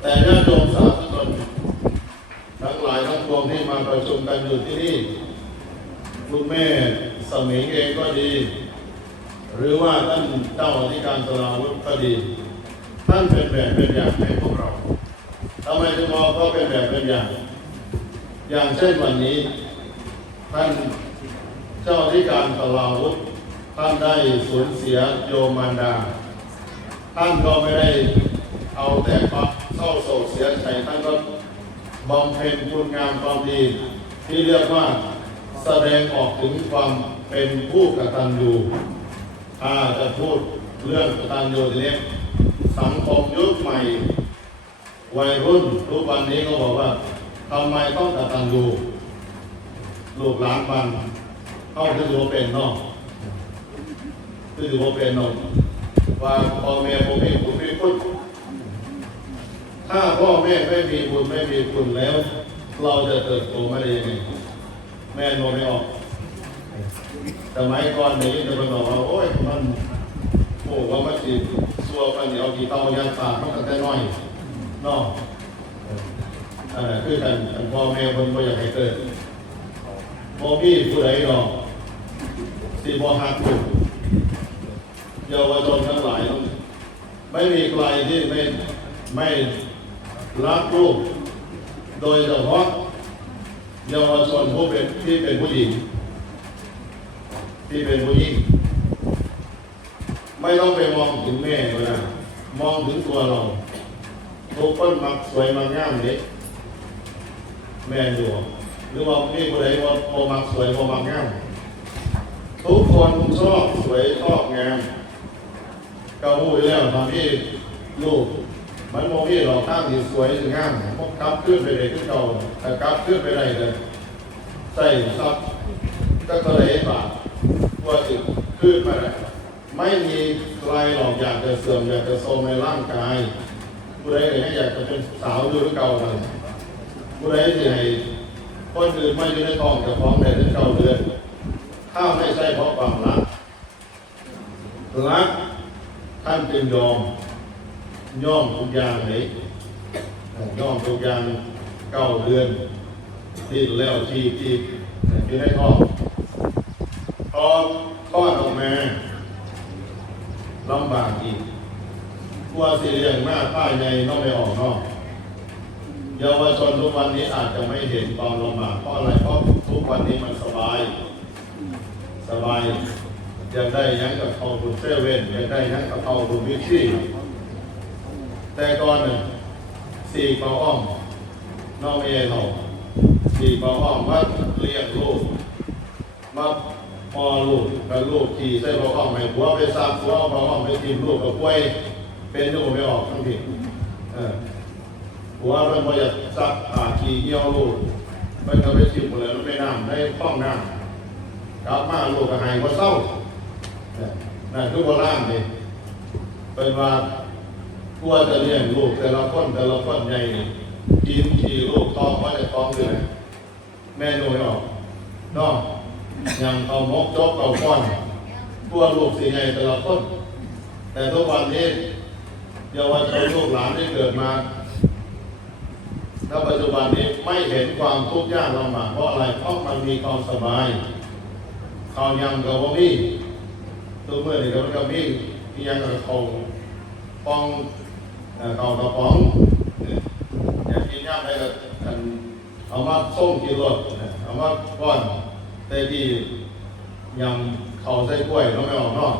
แต่ญาติโยมสาธุชนทั้งหลายทั้งปวงที่มาประชุมกันอยู่ที่นี่คุณแม่สมิงเองก็ดี หรือว่าท่านเจ้าอธิการสลาวุฒิก็ดี ท่านเป็นแบบเป็นอย่างให้พวกเราทำไมถึงมองเขาเป็นแบบเป็นอย่าง อย่างเช่นวันนี้ ท่านเจ้าอธิการสลาวุฒิท่านได้สูญเสียโยมมารดา ท่านก็ไม่ได้เอาแต่ความ ใจท่านก็บำเพ็ญคุณงามความดี ที่เรียกว่าแสดงออกถึงความเป็นผู้กตัญญูถ้าจะพูดเรื่องกตัญญูทีนี้สังคมยุคใหม่ วัยรุ่นทุกวันนี้ก็บอกว่าทำไมต้องกตัญญูลูกหลานมันเข้าถึงหัวเป็นนอกถึงหัวเป็นนอกว่าพ่อแม่ผมมีบุญมีคุณ ถ้าพ่อแม่ไม่มีบุญไม่มีคุณแล้ว เราจะเติบโตมาได้ยังไงแม่นอนไม่ออกสมัยก่อนเนี่ยจะเป็นบอกว่าโอ้ยมันโอ้ว่ามันสิสัวกันเดี๋ยวกี่เตายันปากมันตั้งแต่น้อยนอกอันนั้นคือกันพ่อแม่คนไม่อยากให้เกิดพ่อพี่ผู้ใดดอกสิบ่หักลูกเยาวชนทั้งหลาย ไม่มีใครที่ไม่ไม่ รักลูก โดยเฉพาะเยาวชนผู้เป็นที่เป็นผู้หญิง ที่เป็นผู้หญิง ไม่ต้องไปมองถึงแม่ก็ได้มองถึงตัวเราทุกคนมักสวยมักงามเด็กแม่อยู่หรือว่ามีผู้ใดว่าพอมักสวยพอมักงามทุกคนชอบสวยชอบงามก็พูดแล้วตอนที่ลูก มันโมพี่เราข้างที่สวยงามพวกกลับขึ้นไปเลยขึ้นเก่าแต่กลับขึ้นไปได้เลยใส่ซับก็ทะเลบาทว่าสิขึ้นมาได้ไม่มีใครหรอกอยากจะเสื่อมอยากจะโทรมในร่างกายผู้ใดให้อยากจะเป็นสาวอยู่หรือเก่าเลยผู้ใดที่ให้คนอื่นไม่อยู่ในท้องกับท้องในถึงเก่าเดือนถ้าไม่ใช่เพราะความรักรักท่านจึงยอม ย่อมทุกอย่างเลยย่อมทุกอย่างเก้าเดือน ที่แล้วที่ที่ที่ได้ท้องพอคลอดออกมาลำบากอีกกลัวสิเรียงหน้าป้ายใหญ่ต้องไม่ออกนอกเยาวชนทุกวันนี้อาจจะไม่เห็นความลำบากเพราะอะไรเพราะทุกวันนี้มันสบาย สบายอยากได้ยังกับเขาบุญเซเว่นอยากได้ยังกับเขาบุญวิชี่ แต่ก่อนน่ะสี่ปออ้อมน้องเอเขาสี่ปออ้อมว่าเลี้ยงลูกมาพอลูกกับลูกขี่ใส่ปออ้อมให้ผัวไปซักผัวเอาปออ้อมไปกินลูกกับป่วยเป็นลูกไม่ออกทั้งทีเออผัวเป็นประหยัดซักขาขี่เยี่ยวลูกมันก็ไปสิบหมดเลยมันไม่น้ำได้ป้องน้ำกลับมาลูกก็ใหายว่าเศร้านั่นคือโบราณนี่เป็นว่า กลัวจะเลี้ยงลูกแต่ละคนแต่ละคนใหญ่กินขี่ลูกท้องว่าจะท้องเลยแม่หนุ่ยออกน้องยังเอามกจกเอาก้อนกลัวลูกสีใหญ่แต่ละคน แต่ทุกวันนี้เยาวชนลูกหลานที่เกิดมาณปัจจุบันนี้ไม่เห็นความทุกข์ยากลำบากเพราะอะไรเพราะมันมีความสบายขาวยำกับว่ามีตัวเมื่อนี่ก็มันก็มีมียังกับเขาปอง เอ่อเขากระป๋องเนี่ยอยากกินย่ำได้ก็กันเอามาส่งกินรถเนี่ยเอามาก้อนแต่ที่ยำเขาใส่กล้วยเราไม่ออกนอก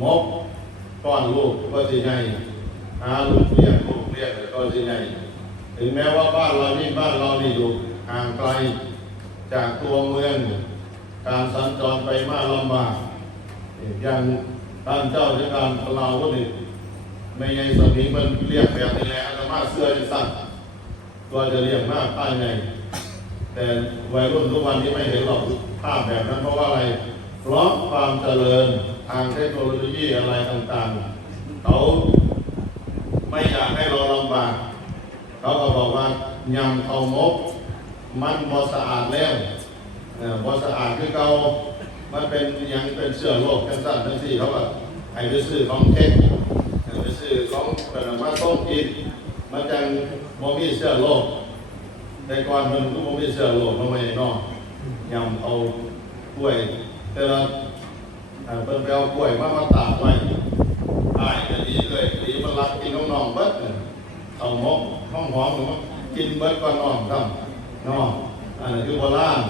มกก้อนลูกก็สิไงหาลูกเรียกลูกเรียกก็สิไงถึงแม้ว่าบ้านเรานี่บ้านเรานี่อยู่ห่างไกลจากตัวเมือง การสัญจรไปมาลำบากอย่างท่านเจ้าราชการพลาวนี่ ไม่ใช่สมิงมันเรียกแบบนี้แหละอาตมาเสื้อจะสั้นตัวจะเรียกมากป้ายไงแต่วัยรุ่นทุกวันนี้ไม่เห็นหรอกภาพแบบนั้นเพราะว่าอะไรเพราะความเจริญทางเทคโนโลยีอะไรต่างๆ เขาไม่อยากให้เราลำบากเขาก็บอกว่ายำเอามก มันบอสะอาดแล้วบอสะอาดคือเก่ามันเป็นยังเป็นเชื้อโรคกันสั่นทั้งสี่เขาก็ให้ไปซื้อของเทค ไปซื้อของเป็นมาต้มกินมันจังบ่มีเสื้อโลกแต่ก่อนมันก็บ่มีเสื้อโลกเนาะไม่เนาะยำเอากล้วย แต่ละเพิ่นไปเอากล้วยมามาตากไว้อ้ายก็ดีเลยดีมันรักกินน้องๆเบิดเอาหมกห้องหอมหรือว่ากินเบิดก่อนนอนครับเนาะอันนั้คือโบราณ